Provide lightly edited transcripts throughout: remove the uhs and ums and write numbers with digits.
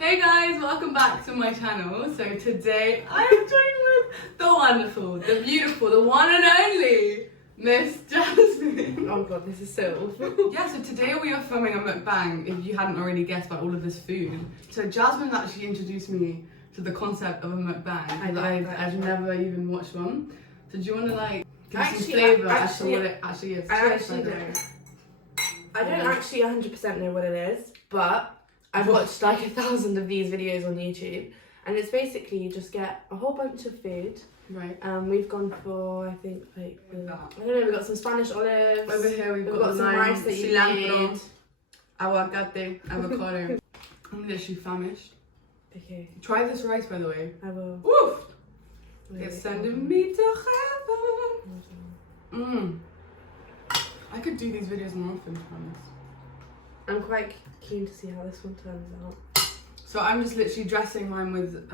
Hey guys, welcome back to my channel. So today I'm joined with the wonderful, the beautiful, the one and only Miss Jasmine. Oh god, this is so awful. Yeah, so today we are filming a mukbang, if you hadn't already guessed by all of this food. So Jasmine actually introduced me to the concept of a mukbang, because I've never even watched one. So do you want to like give some flavour as to what it actually is? I actually don't. I don't actually 100% know what it is, but I've watched like 1,000 of these videos on YouTube, and it's basically you just get a whole bunch of food. Right. We've gone for, I think, like, I don't know, we've got some Spanish olives. Over here we've got some rice that you cilantro, made. aguacate, avocado. I'm literally famished. Okay. Try this rice, by the way. I will. Woof! Wait, It's sending me to heaven. I could do these videos more often, to be honest. I'm quite keen to see how this one turns out. So I'm just literally dressing mine with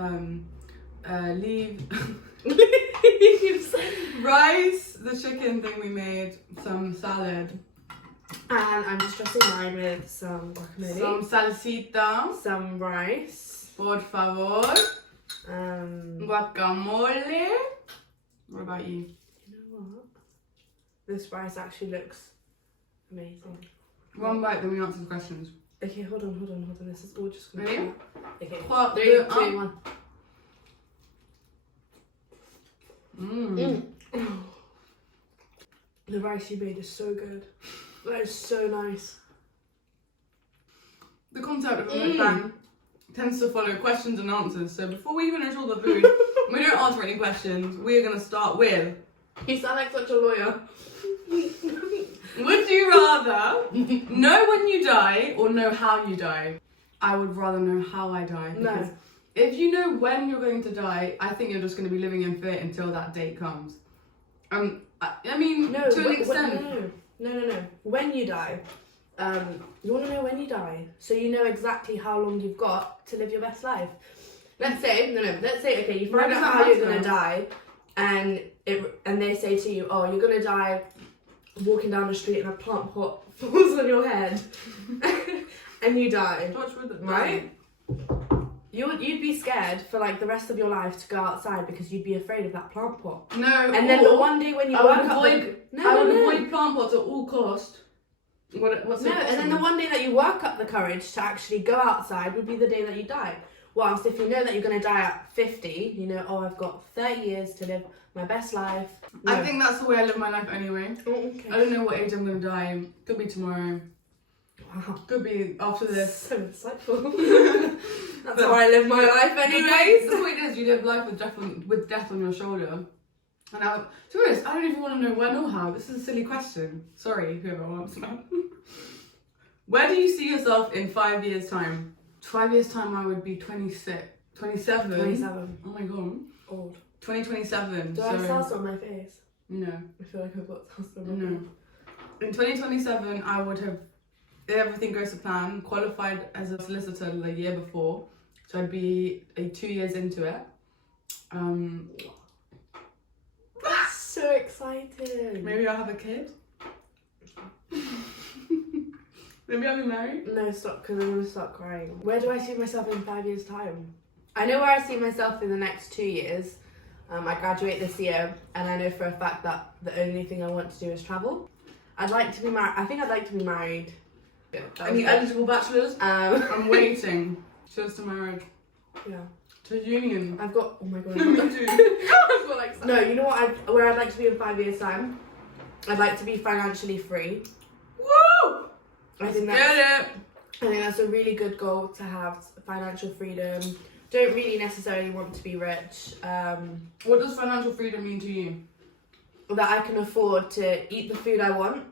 rice, the chicken thing we made, some salad. And I'm just dressing mine with some guacamole. Some salsita. Some rice. Por favor. Guacamole. What about you? You know what? This rice actually looks amazing. One bite, then we answer the questions. Okay, hold on. This is all just gonna Ready? Okay. 3, 2, 1. The rice you made is so good. That is so nice. The concept of a mukbang tends to follow questions and answers. So before we finish all the food, we don't answer any questions. We are going to start with... You sound like such a lawyer. Would you rather know when you die or know how you die? I would rather know how I die. Because if you know when you're going to die, I think you're just going to be living in fear until that date comes. I mean, no, to an extent. No. When you die, you want to know when you die, so you know exactly how long you've got to live your best life. Let's say, okay, you find out how you're going to die, and they say to you, oh, you're going to die walking down the street and a plant pot falls on your head, and you die, right? You'd be scared for like the rest of your life to go outside because you'd be afraid of that plant pot. No. And then the one day when you work up avoid plant pots at all cost. What's no, and then the one day that you work up the courage to actually go outside would be the day that you die. Whilst if you know that you're going to die at 50, you know, oh, I've got 30 years to live my best life. No. I think that's the way I live my life anyway. Oh, okay. I don't know what age I'm going to die. Could be tomorrow. Wow. Could be after this. So insightful. That's how I live my life anyways. The point is, you live life with death on your shoulder. And to be honest, I don't even want to know when or how. This is a silly question. Sorry, whoever wants that. Where do you see yourself in 5 years' time? 5 years' time, I would be 27. 27. Oh my god. Old. 2027. Do I have salsa on my face? No. I feel like I've got salsa on my face. No. In 2027, I would have, if everything goes to plan, qualified as a solicitor the year before. So I'd be 2 years into it. So excited. Maybe I'll have a kid. Maybe I'll be married. No, stop, because I'm going to start crying. Where do I see myself in 5 years' time? I know where I see myself in the next 2 years. I graduate this year, and I know for a fact that the only thing I want to do is travel. I'd like to be married. I think I'd like to be married. Any eligible bachelors? I'm waiting. Cheers to marriage. Yeah. To union. I've got, oh my god. I've got like no, you know what? Where I'd like to be in 5 years' time? I'd like to be financially free. Woo! I think that's a really good goal to have, financial freedom. Don't really necessarily want to be rich. What does financial freedom mean to you? That I can afford to eat the food I want,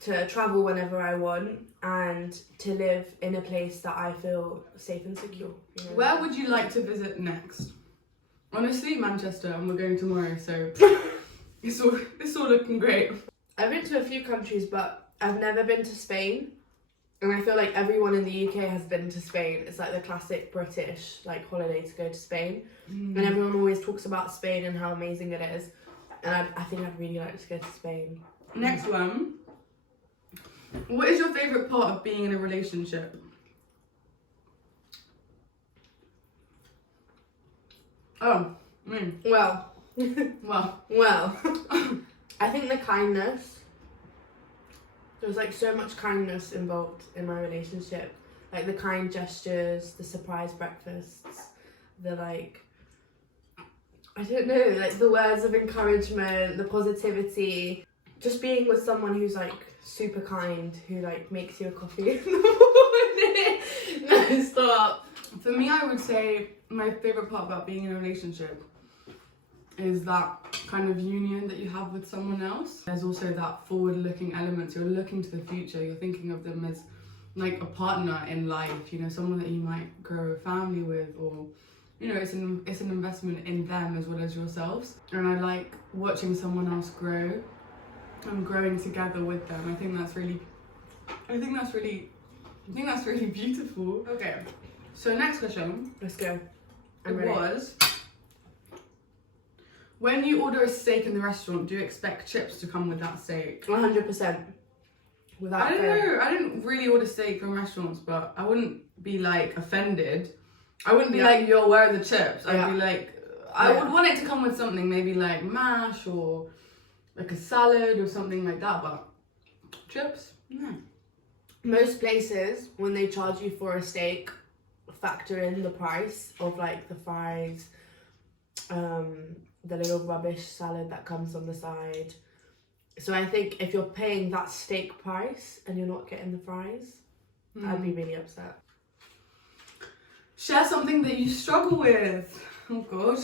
to travel whenever I want, and to live in a place that I feel safe and secure. You know? Where would you like to visit next? Honestly, Manchester, and we're going tomorrow, so it's all looking great. I've been to a few countries, but I've never been to Spain. And I feel like everyone in the UK has been to Spain. It's like the classic British like holiday to go to Spain. And everyone always talks about Spain and how amazing it is. And I think I'd really like to go to Spain. Next one. What is your favourite part of being in a relationship? Oh, Well, well. I think the kindness. There's like so much kindness involved in my relationship. Like the kind gestures, the surprise breakfasts, the like, I don't know, like the words of encouragement, the positivity. Just being with someone who's like super kind, who like makes you a coffee in the morning. No, stop. For me, I would say my favourite part about being in a relationship is that kind of union that you have with someone else. There's also that forward-looking element. You're looking to the future. You're thinking of them as like a partner in life. You know, someone that you might grow a family with, or you know, it's an investment in them as well as yourselves. And I like watching someone else grow and growing together with them. I think that's really beautiful. Okay. So next question. Let's go. It was, when you order a steak in the restaurant, do you expect chips to come with that steak? 100%. Without I don't fail. know. I didn't really order steak from restaurants, but I wouldn't be like offended. I wouldn't be like, yo, where are the chips? I'd be like, I would want it to come with something, maybe like mash or like a salad or something like that, but chips? No. Most places, when they charge you for a steak, factor in the price of like the fries, the little rubbish salad that comes on the side. So I think if you're paying that steak price and you're not getting the fries, I'd be really upset. Share something that you struggle with. Oh god.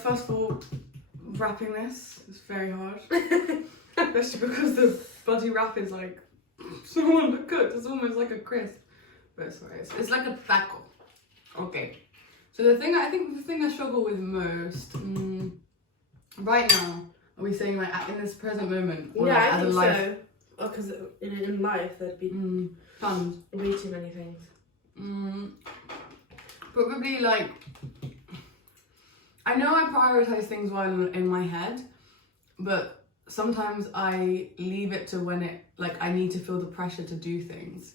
First of all, wrapping this is very hard. Especially because the bloody wrap is like so undercooked. It's almost like a crisp. But sorry, it's like a taco. Okay. So the thing I struggle with most right now, are we saying like in this present moment? Or Yeah, like I think life? so. Oh, because in life there'd be Tons. way too many things. Probably like, I know I prioritize things well in my head, but sometimes I leave it to when it, like, I need to feel the pressure to do things.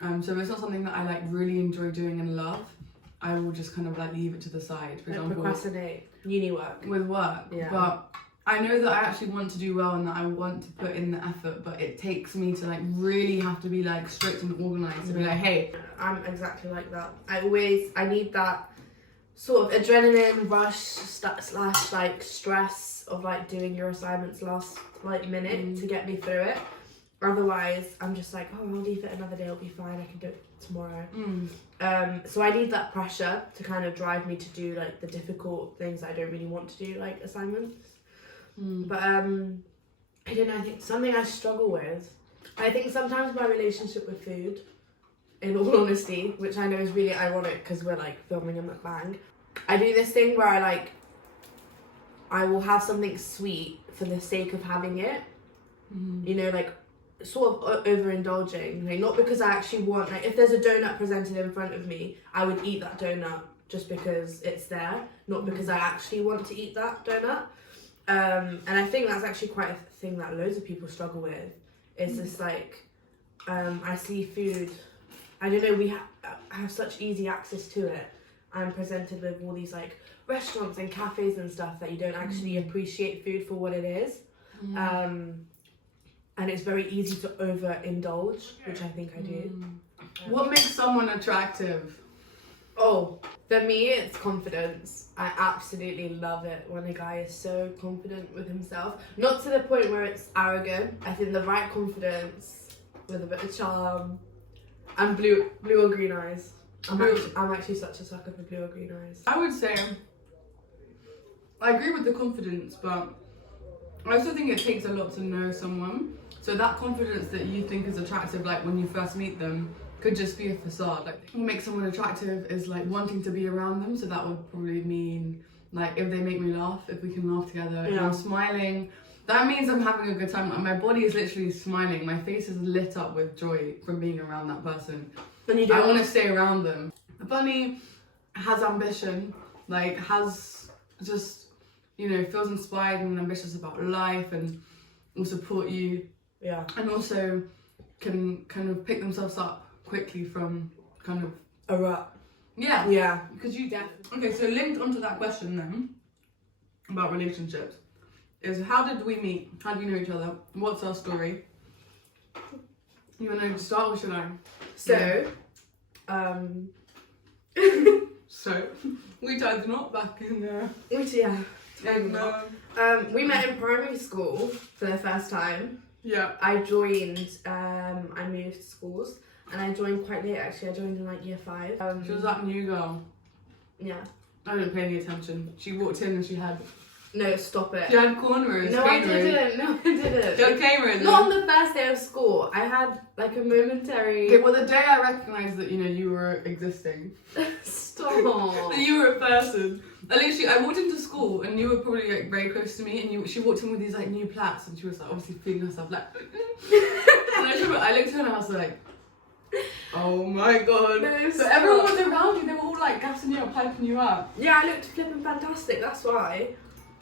So if it's not something that I like really enjoy doing and love, I will just kind of like leave it to the side. For example, procrastinate. Uni work. With work. Yeah. But I know that I actually want to do well and that I want to put in the effort, but it takes me to like really have to be like strict and organised to be like, hey. I'm exactly like that. I need that sort of adrenaline rush slash like stress of like doing your assignments last like minute to get me through it. Otherwise, I'm just like, oh, I'll leave it another day, it'll be fine, I can do it tomorrow. So I need that pressure to kind of drive me to do like the difficult things I don't really want to do, like assignments. But I don't know, I think something I struggle with, I think sometimes my relationship with food, in all honesty, which I know is really ironic because we're like filming a mukbang, I do this thing where I will have something sweet for the sake of having it. You know, like sort of overindulging, like not because I actually want, like if there's a donut presented in front of me, I would eat that donut just because it's there, not because I actually want to eat that donut. And I think that's actually quite a thing that loads of people struggle with, is this like, I see food, I don't know, we have such easy access to it. I'm presented with all these like restaurants and cafes and stuff that you don't actually appreciate food for what it is. And it's very easy to overindulge, which I think I do. What makes someone attractive? Oh, for me, it's confidence. I absolutely love it when a guy is so confident with himself. Not to the point where it's arrogant. I think the right confidence with a bit of charm and blue or green eyes. I'm actually such a sucker for blue or green eyes. I would say I agree with the confidence, but I also think it takes a lot to know someone. So that confidence that you think is attractive, like when you first meet them, could just be a facade. Like what makes someone attractive is like wanting to be around them. So that would probably mean like if they make me laugh, if we can laugh together, if I'm smiling, that means I'm having a good time. My body is literally smiling. My face is lit up with joy from being around that person. I want to stay around them. Funny, has ambition, like has just, you know, feels inspired and ambitious about life and will support you. Yeah. And also can kind of pick themselves up quickly from kind of a rut. Yeah. Yeah. Because you okay, so linked onto that question then about relationships is how did we meet? How do we know each other? What's our story? You want to start or should I? So, So we tied the knot back in there. yeah. And We met in primary school for the first time. yeah. I joined, I moved schools and I joined quite late actually. I joined in like year 5. She was that new girl. Yeah. I didn't pay any attention. She walked in and she had No, stop it. cornrows. No, I didn't. No, I didn't. She had cane Not on the first day of school. I had like a momentary. Okay, well the day I recognised that you were existing, Stop. that you were a person. I walked into school and you were probably like very close to me, and she walked in with these like new plaits, and she was like obviously feeling herself like. And I looked at her and I was like, oh my god. No, so everyone was around you. They were all like gassing you up, hyping you up. Yeah, I looked flipping fantastic. That's why.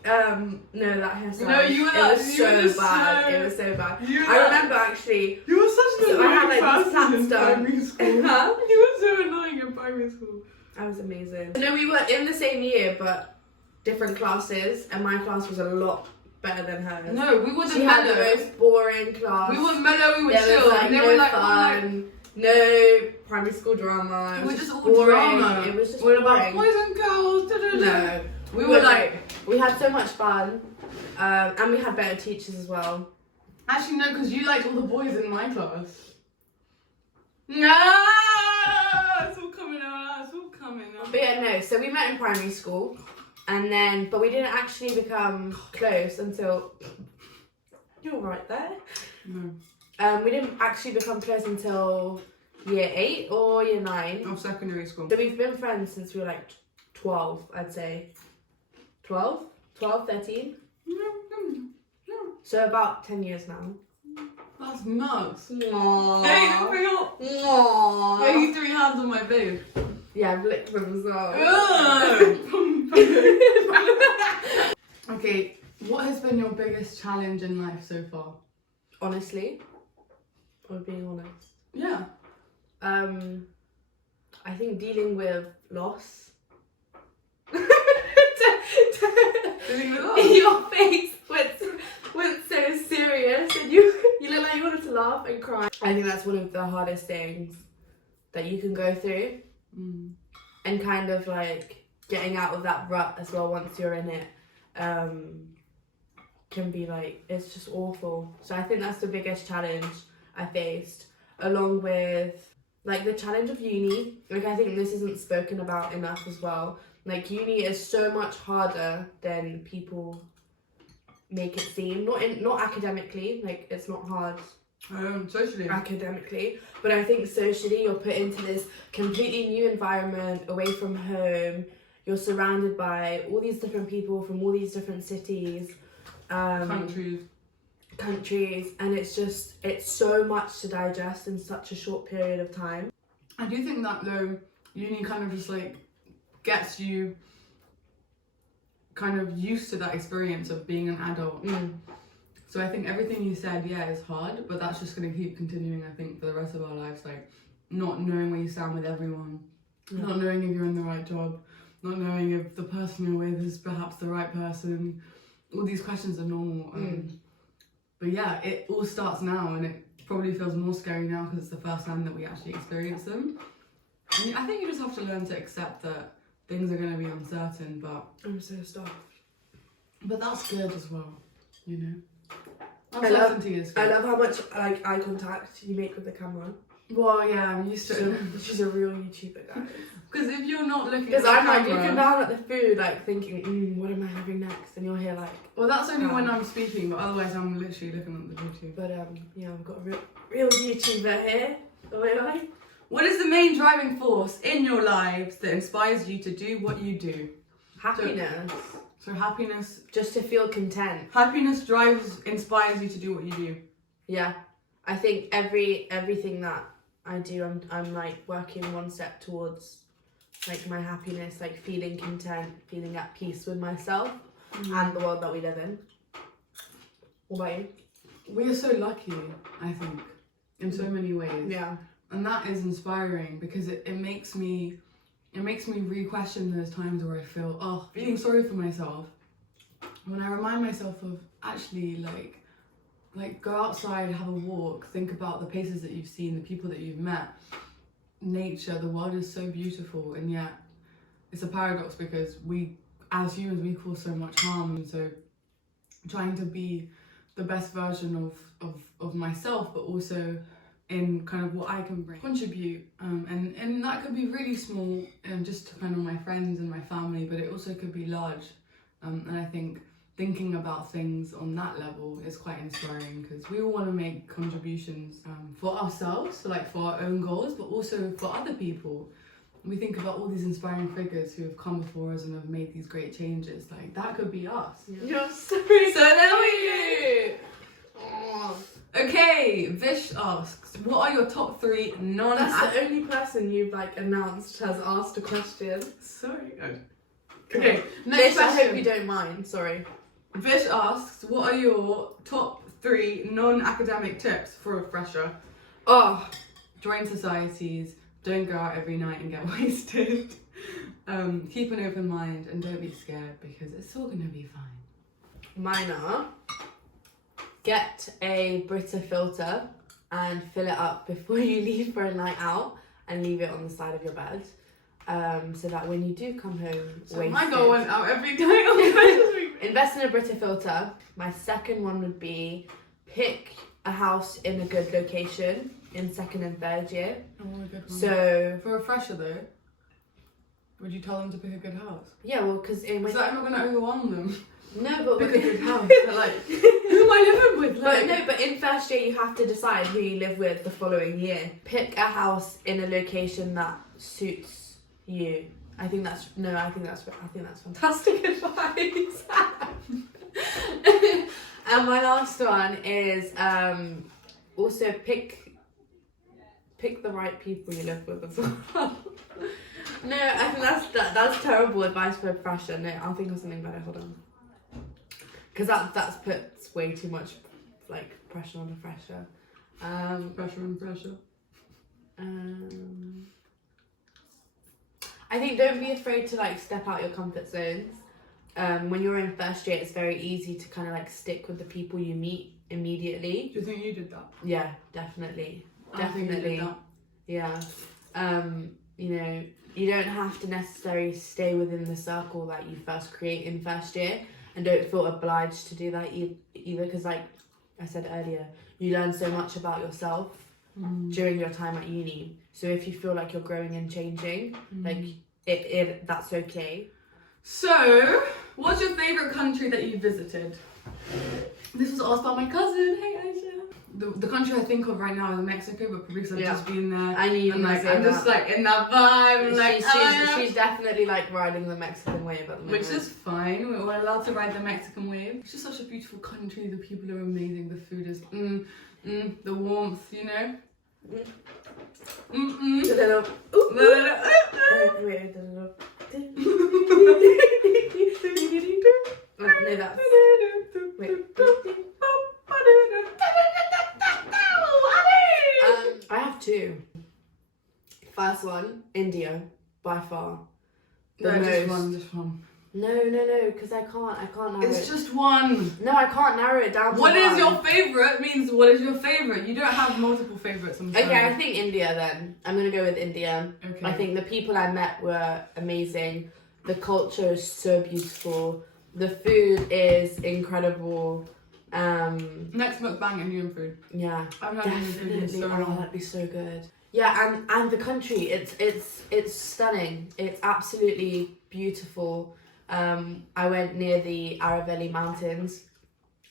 No, that hairstyle. No, you were It was so bad. It was so bad. I remember actually. You were such an So I had, annoying like, these person in plaits done. primary school. Huh? You were so annoying in primary school. I was amazing. No, we were in the same year, but different classes, and my class was a lot better than hers. No, we were the She had the mellow. most boring class. We were mellow, we were There chill. was like And they no were like, fun, no primary school drama. It we was were just all boring. drama. It was just we were boring. about boys and girls. No, We were like, we had so much fun, and we had better teachers as well. actually no, because you liked all the boys in my class. Yeah, it's all coming out. It's all coming out. But yeah, no. So we met in primary school, but we didn't actually become close until. You're right there. No. We didn't actually become close until year 8 or year 9. Of secondary school. So we've been friends since we were like 12, I'd say. 12, 13. So about 10 years now. That's nuts. Aww. Hey, bring up. Aww. Hey, you 3 hands on my face. Yeah, I've licked them as well. Okay, what has been your biggest challenge in life so far? Honestly, or being honest. Yeah. I think dealing with loss. Dealing with loss? Your face went so serious, and you look like you wanted to laugh and cry. I think that's one of the hardest things that you can go through, and kind of like getting out of that rut as well once you're in it. Can be like, it's just awful. So I think that's the biggest challenge I faced, along with like the challenge of uni. Like, I think this isn't spoken about enough as well. Like, uni is so much harder than people make it seem. Not academically, like it's not hard Socially. academically, but I think socially you're put into this completely new environment, away from home. You're surrounded by all these different people from all these different cities, countries, and it's so much to digest in such a short period of time. I do think that though, uni kind of just like gets you kind of used to that experience of being an adult. So I think everything you said, yeah, is hard, but that's just going to keep continuing, I think, for the rest of our lives. Like, not knowing where you stand with everyone, not knowing if you're in the right job, not knowing if the person you're with is perhaps the right person. All these questions are normal. But yeah, it all starts now, and it probably feels more scary now because it's the first time that we actually experience them. And I think you just have to learn to accept that things are going to be uncertain, but I'm so stuffed. But that's good as well, you know. I love how much like eye contact you make with the camera. Well, yeah, I'm used to it. She's a real YouTuber, guys. Because if you're not looking at Because the I'm camera, like looking down at the food, like thinking, what am I having next? And you're here like. Well, that's only when I'm speaking, but otherwise I'm literally looking at the YouTube. But yeah, we've got a real YouTuber here. Oi. What is the main driving force in your lives that inspires you to do what you do? Happiness. So happiness. Just to feel content. Happiness inspires you to do what you do. Yeah, I think everything that I do, I'm like working one step towards like my happiness, like feeling content, feeling at peace with myself and the world that we live in. What about you? We are so lucky, I think, in so many ways. Yeah. And that is inspiring because it makes me it makes me re-question those times where I feel, feeling sorry for myself. When I remind myself of actually like go outside, have a walk, think about the places that you've seen, the people that you've met, nature, the world is so beautiful, and yet it's a paradox because we, as humans, we cause so much harm. And so trying to be the best version of myself, but also in kind of what I can contribute, and that could be really small, just to kind of my friends and my family, but it also could be large, and I think thinking about things on that level is quite inspiring, because we all want to make contributions for ourselves, so like for our own goals, but also for other people. We think about all these inspiring figures who have come before us and have made these great changes. Like, that could be us. Yeah. You're so there Okay, Vish asks, what are your top 3 non... That's the only person you've like announced has asked a question. Sorry. Okay, next Vish, question. I hope you don't mind. Sorry. Vish asks, what are your top 3 non-academic tips for a fresher? Oh, Join societies, don't go out every night and get wasted. Keep an open mind and don't be scared, because it's all gonna be fine. mine are: get a Brita filter and fill it up before you leave for a night out, and leave it on the side of your bed, so that when you do come home, I go one out every day. Invest in a Brita filter. My second one would be pick a house in a good location in 2nd and 3rd year. Oh, a good one. So for a fresher though, would you tell them to pick a good house? yeah, well, because Is that not going to overwhelm them? no, but Pick a good house. They're like, who am I living with? But in 1st year you have to decide who you live with the following year. Pick a house in a location that suits you. I think that's fantastic advice. And my last one is also pick the right people you live with as well. No, I think that's terrible advice for a fresher. No, I'll think of something better. Hold on, because that puts way too much like pressure on a fresher. Pressure and pressure. I think don't be afraid to like step out your comfort zones. When you're in 1st year, it's very easy to kind of like stick with the people you meet immediately. Do you think you did that? Yeah, definitely. I think you did that. Yeah. You know, you don't have to necessarily stay within the circle that you first create in 1st year, and don't feel obliged to do that either, because like I said earlier, you learn so much about yourself during your time at uni. So if you feel like you're growing and changing, like it that's okay. So, what's your favourite country that you visited? This was asked by my cousin. Hey, Yshana. The country I think of right now is Mexico, but probably because I've just been there. I knew you were like, gonna say I'm that. just like in that vibe. She's definitely like riding the Mexican wave at the moment. Which is fine. We're allowed to ride the Mexican wave. It's just such a beautiful country. The people are amazing. The food is the warmth, you know. No, that's... Wait. I have 2. First one, India, by far. Just one. No, because I can't narrow it. It's just one. No, I can't narrow it down to What one. is your favourite means what is your favourite. You don't have multiple favourites. Okay, I think India then. I'm going to go with India. Okay. I think the people I met were amazing. The culture is so beautiful. The food is incredible. Next mukbang, Indian food. Yeah, I've had Indian food in so long. that'd be so good. Yeah, and the country, it's stunning. It's absolutely beautiful. I went near the Aravalli Mountains,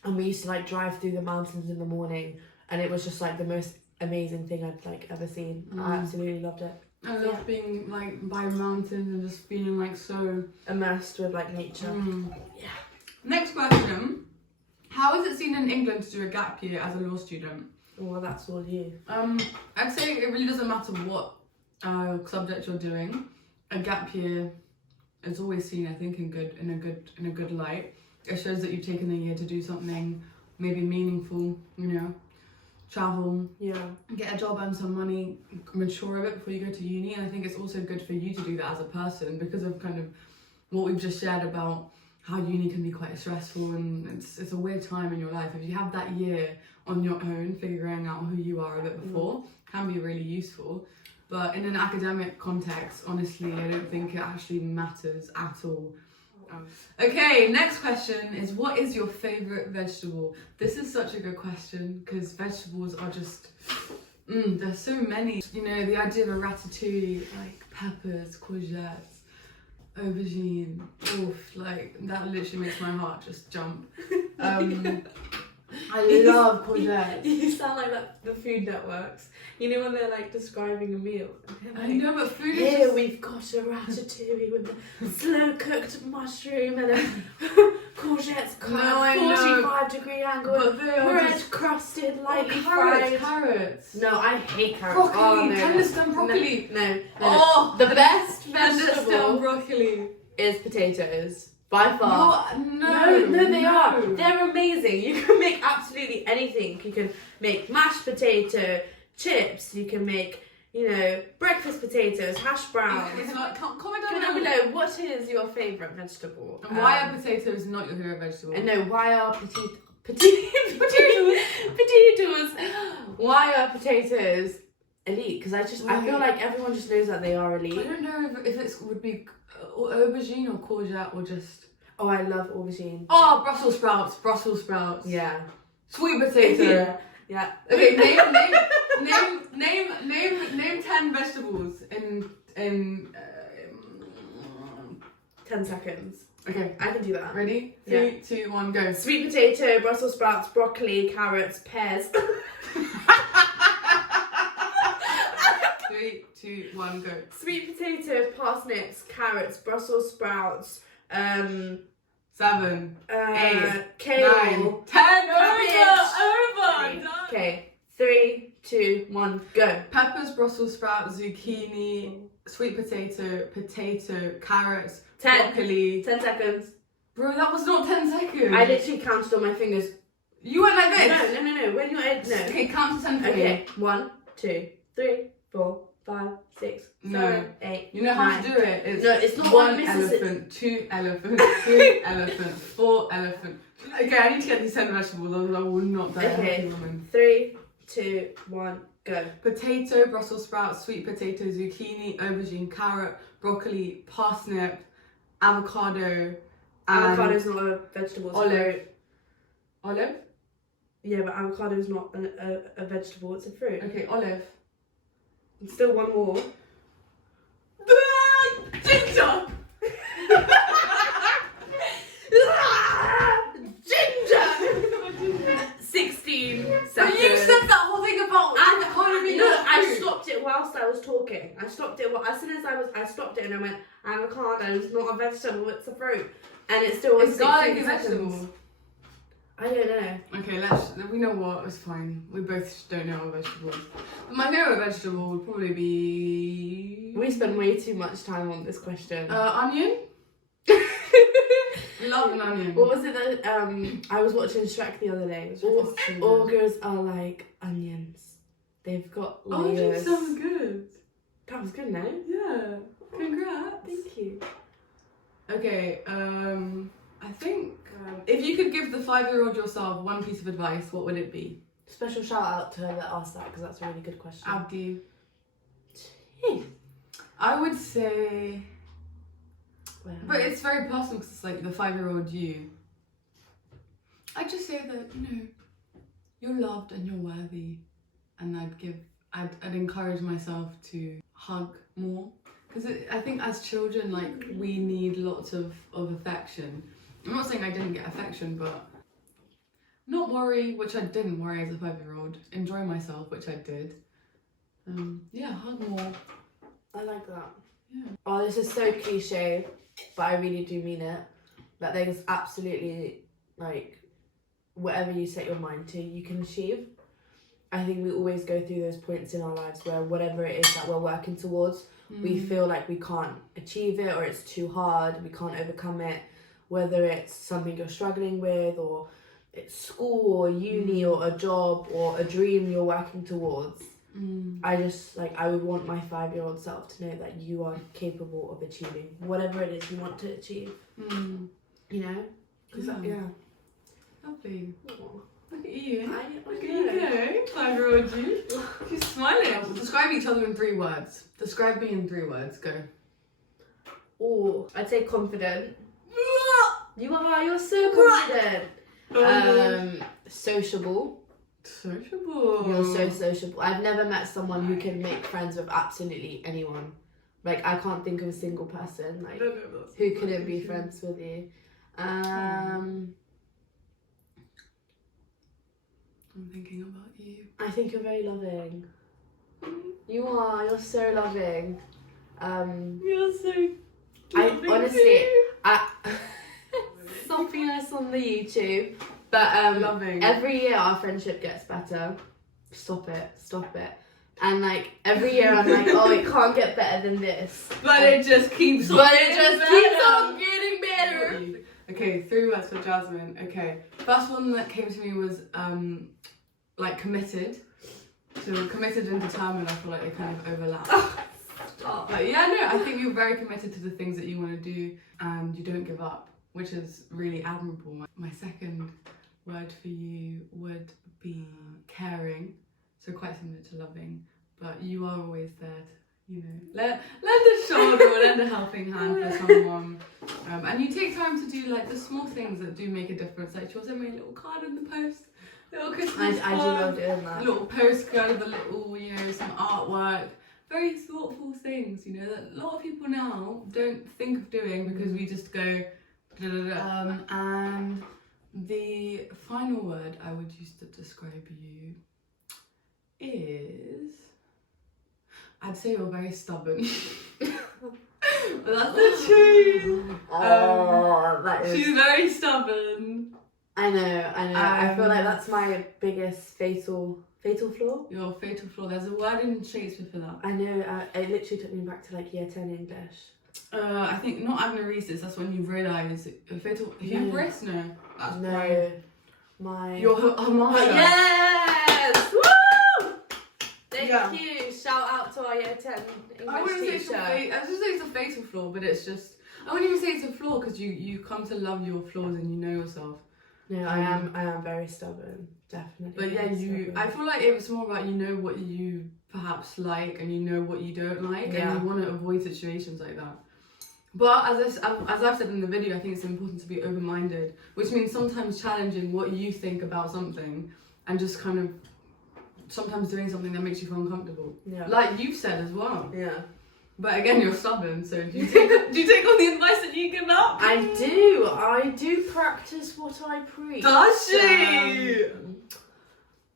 and we used to like drive through the mountains in the morning, and it was just like the most amazing thing I'd like ever seen. I absolutely loved it. I love being like by mountains and just feeling like so immersed with like nature. Yeah. Next question. How is it seen in England to do a gap year as a law student? Well, that's all you. I'd say it really doesn't matter what subject you're doing. A gap year is always seen, I think, in a good light. It shows that you've taken a year to do something maybe meaningful, you know. travel, Yeah. get a job, earn some money, mature a bit before you go to uni. And I think it's also good for you to do that as a person because of kind of what we've just shared about how uni can be quite stressful and it's a weird time in your life. If you have that year on your own, figuring out who you are a bit before, can be really useful. But in an academic context, honestly, I don't think it actually matters at all. Okay, next question is, what is your favourite vegetable? This is such a good question because vegetables are just, there's so many. You know, the idea of a ratatouille, like peppers, courgettes, aubergine, oof, like that literally makes my heart just jump. I love courgettes. You sound like that, the Food Networks. You know when they're like describing a meal. I know, but food is Here just... we've got a ratatouille with a slow cooked mushroom and a courgettes cut at 45-degree angle, but they are bread just... crusted, lightly carrots, fried. carrots. No, I hate carrots. Broccoli, oh, no. tender stem broccoli. No. Oh, the best tender stem vegetable broccoli. is potatoes. By far. No, they are. They're amazing. You can make absolutely anything. You can make mashed potato, chips. You can make, you know, breakfast potatoes, hash browns. It's not, comment Comment down below, what is your favourite vegetable? And why are potatoes not your favourite vegetable? And no, why are potatoes? Why are potatoes elite? Because I feel like everyone just knows that they are elite. I don't know if it would be aubergine or courgette or just... Oh, I love aubergine. Oh, Brussels sprouts. Yeah. Sweet potato. Yeah. Okay, name 10 vegetables in 10 seconds. Okay, I can do that. ready? Yeah. 3, 2, 1, go. Sweet potato, Brussels sprouts, broccoli, carrots, pears. 3, 2, 1, go. Sweet potatoes, parsnips, carrots, Brussels sprouts, 7, 8, kale, 9, 10. Over. Done. Okay, 3, 2, 1, go. Peppers, Brussels sprouts, zucchini, sweet potato, carrots, 10. broccoli. 10 seconds. Bro, that was not 10 seconds. I literally counted on my fingers. You went like this. No. When you're no. Okay, count to 10 for me. Okay, 1, 2, 3, 4, 5, 6, 7, 8. You know how 9. to do it. It's not 1 one elephant, 2 elephant, 3 elephant, 4 elephant. Okay, I need to get these 10 vegetables, otherwise I will not die. Okay, 3, 2, 1, go. Potato, Brussels sprouts, sweet potato, zucchini, aubergine, carrot, broccoli, parsnip, avocado, and Avocado's not a vegetable. It's olive. fruit. Olive? Yeah, but avocado is not a vegetable. It's a fruit. Okay, olive. And still one more. Ginger! Ginger! 16 seconds. But you said that whole thing about avocado being No, a I fruit. stopped it whilst I was talking. I stopped it as soon as I stopped it and I went, avocado is not a vegetable, it's a fruit. And it still was Is garlic a 16 seconds. vegetable? I don't know. Okay, we know what, it's fine. We both don't know our vegetables. But my favourite vegetable would probably be... We spend way too much time on this question. Onion? Love an onion. What was it that I was watching Shrek the other day? Ogres are like onions. They've got layers. Oh, that sounds good. That was good, no? Yeah. Congrats. Thank you. Okay, I think if you could give the 5-year-old yourself one piece of advice, what would it be? Special shout out to her that asked that because that's a really good question. Abdi. Jeez. I would say... Well, But it's very personal because it's like the 5-year-old you. I'd just say that, you know, you're loved and you're worthy. And I'd encourage myself to hug more. Because I think as children, like, we need lots of affection. I'm not saying I didn't get affection, but not worry, which I didn't worry as a 5-year-old. Enjoy myself, which I did. Yeah, hug more. I like that. Yeah. Oh, this is so cliche, but I really do mean it. That there's absolutely, like, whatever you set your mind to, you can achieve. I think we always go through those points in our lives where whatever it is that we're working towards, we feel like we can't achieve it, or it's too hard, we can't overcome it, whether it's something you're struggling with or it's school or uni or a job or a dream you're working towards, I just like, I would want my 5-year-old self to know that you are capable of achieving whatever it is you want to achieve. You know? Yeah. Lovely. Aww. Look at you. Look at you go. 5-year-old you. She's smiling. Describe each other in 3 words. Describe me in 3 words. Go. Oh, I'd say confident. You're so confident. Sociable. Sociable. You're so sociable. I've never met someone who can make friends with absolutely anyone. Like, I can't think of a single person like who couldn't be friends with you. I'm thinking about you. I think you're very loving. You are. You're so loving. You're so. I honestly, soppiness on the YouTube. But loving. Every year our friendship gets better. Stop it. And like every year I'm like, oh, it can't get better than this. But it just keeps on getting better. Okay, 3 words for Jasmine. Okay, first one that came to me was like committed. So committed and determined, I feel like they kind of overlap. But yeah, no, I think you're very committed to the things that you want to do and you don't give up, which is really admirable. My second word for you would be caring, so quite similar to loving, but you are always there to, you know, lend a shoulder or lend a helping hand for someone, and you take time to do like the small things that do make a difference. Like she also made a little card in the post, little Christmas I do love doing that. Little postcard with a little, you know, some artwork. Very thoughtful things, you know, that a lot of people now don't think of doing because we just go and the final word I would use to describe you is, I'd say you're very stubborn. But that's the truth. She's very stubborn. I know. I feel like that's my biggest fatal flaw. Your fatal flaw. There's a word in Shakespeare for that. I know. It literally took me back to like year 10 English. I think not agnoresis. That's when you realise fatal hubris. No, that's no. My your hamartia. Yes. Woo! Thank you. Shout out to our year 10 English teacher. I was just say it's a fatal flaw, but it's just, I wouldn't even say it's a flaw because you come to love your flaws and you know yourself. No, I am very stubborn, definitely. But yeah, I feel like it was more about, you know what you perhaps like and you know what you don't like, and you want to avoid situations like that. But as I've said in the video, I think it's important to be open-minded, which means sometimes challenging what you think about something and just kind of sometimes doing something that makes you feel uncomfortable. Yeah. Like you've said as well. Yeah. But again, you're stubborn, so do you take on the advice that you give out? I do practice what I preach. Does she?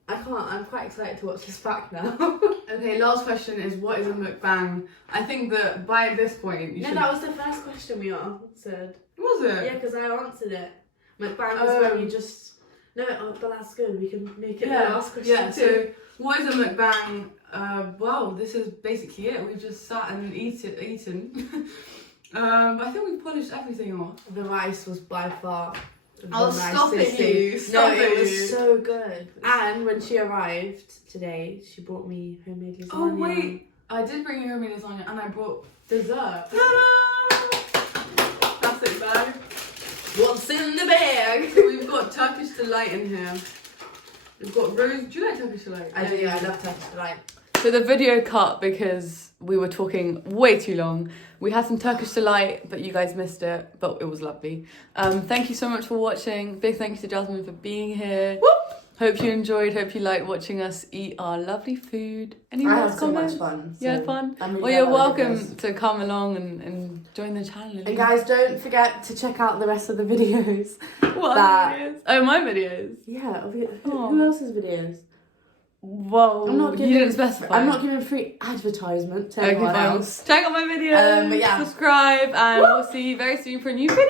I can't, I'm quite excited to watch this back now. Okay, last question is, what is a mukbang? I think that by this point you should... that was the first question we answered. Was it? Yeah, because I answered it. Mukbang is where we just... No, but that's good, we can make it the last question too. So what is a mukbang? Well, this is basically it. We've just sat and eaten. But I think we've polished everything off. The rice was by far stop it. It was so good. And when she arrived today, she brought me homemade lasagna. Oh wait, I did bring you homemade lasagna and I brought dessert. That's it, bag. What's in the bag? So we've got Turkish delight in here. We've got rose. Do you like Turkish delight? I do. I love Turkish delight. So the video cut because we were talking way too long. We had some Turkish delight, but you guys missed it. But it was lovely. Thank you so much for watching. Big thank you to Jasmine for being here. Woo! Hope you enjoyed. Hope you liked watching us eat our lovely food. Any last comments? So much fun. You had fun? Well, you're welcome to come along and join the channel. And guys, don't forget to check out the rest of the videos. What videos? Oh, my videos? Yeah. Who else's videos? Whoa, you didn't specify. I'm not giving free advertisement to anyone else. Check out my videos, but yeah. Subscribe, and we'll see you very soon for a new video.